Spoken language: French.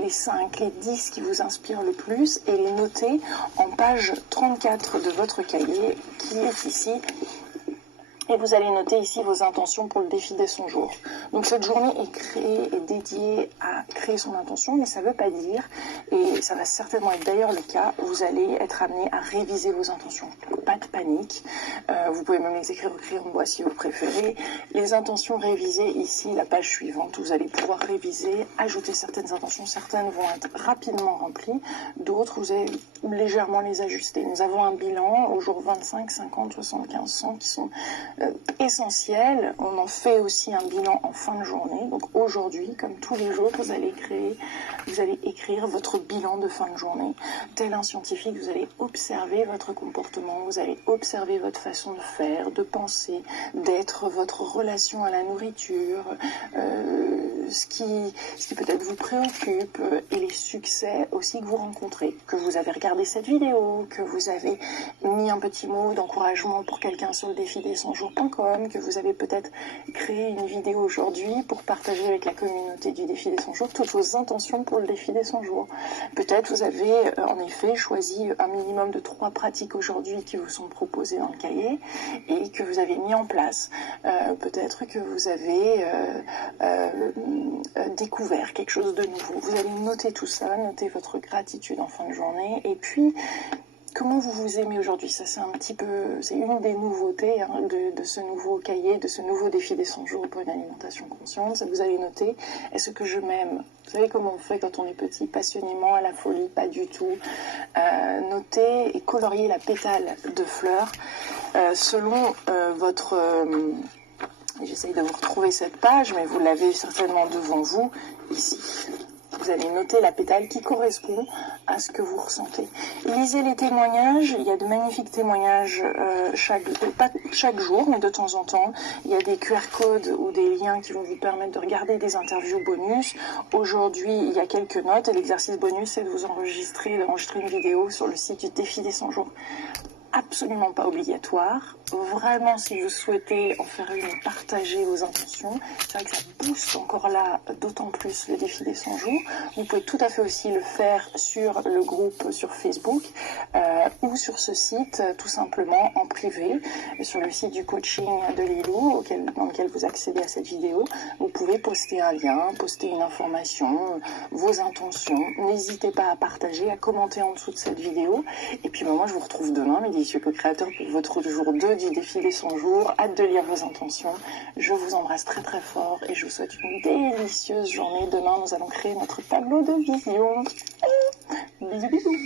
les 5, les 10 qui vous inspirent le plus et les noter en page 34 de votre cahier qui est ici. Et vous allez noter ici vos intentions pour le défi des 100 jours. Donc cette journée est dédiée à créer son intention, mais ça ne veut pas dire, et ça va certainement être d'ailleurs le cas, vous allez être amené à réviser vos intentions. Pas de panique, vous pouvez même les écrire au crayon de bois si vous préférez. Les intentions révisées, ici, la page suivante, vous allez pouvoir réviser, ajouter certaines intentions, certaines vont être rapidement remplies, d'autres vous allez légèrement les ajuster. Nous avons un bilan au jour 25, 50, 75, 100 qui sont essentiel. On en fait aussi un bilan en fin de journée. Donc aujourd'hui, comme tous les jours, vous allez écrire votre bilan de fin de journée. Tel un scientifique, vous allez observer votre comportement, vous allez observer votre façon de faire, de penser, d'être, votre relation à la nourriture, ce qui peut-être vous préoccupe et les succès aussi que vous rencontrez, que vous avez regardé cette vidéo, que vous avez mis un petit mot d'encouragement pour quelqu'un sur le défi des 100 jours.com, que vous avez peut-être créé une vidéo aujourd'hui pour partager avec la communauté du défi des 100 jours toutes vos intentions pour le défi des 100 jours. Peut-être vous avez en effet choisi un minimum de 3 pratiques aujourd'hui qui vous sont proposées dans le cahier et que vous avez mis en place. Peut-être que vous avez découvert quelque chose de nouveau. Vous allez noter tout ça, noter votre gratitude en fin de journée et puis comment vous vous aimez aujourd'hui. Ça c'est une des nouveautés de ce nouveau cahier, de ce nouveau défi des 100 jours pour une alimentation consciente. Vous allez noter, est-ce que je m'aime? Vous savez comment on fait quand on est petit, passionnément, à la folie, pas du tout. Noter et colorier la pétale de fleurs selon votre... J'essaye de vous retrouver cette page, mais vous l'avez certainement devant vous, ici. Vous allez noter la pétale qui correspond à ce que vous ressentez. Lisez les témoignages, il y a de magnifiques témoignages pas chaque jour, mais de temps en temps. Il y a des QR codes ou des liens qui vont vous permettre de regarder des interviews bonus. Aujourd'hui, il y a quelques notes et l'exercice bonus, c'est de vous d'enregistrer une vidéo sur le site du défi des 100 jours. Absolument pas obligatoire. Vraiment, si vous souhaitez en faire une et partager vos intentions, c'est vrai que ça booste encore là d'autant plus le défi des 100 jours. Vous pouvez tout à fait aussi le faire sur le groupe sur Facebook ou sur ce site, tout simplement en privé, sur le site du coaching de Lilou, dans lequel vous accédez à cette vidéo. Vous pouvez poster un lien, poster une information, vos intentions. N'hésitez pas à partager, à commenter en dessous de cette vidéo. Et puis moi, je vous retrouve demain, mes délicieux co-créateurs, pour votre jour 2 du défi des 100 jours. Hâte de lire vos intentions. Je vous embrasse très très fort et je vous souhaite une délicieuse journée. Demain, nous allons créer notre tableau de vision. Bisous bisous.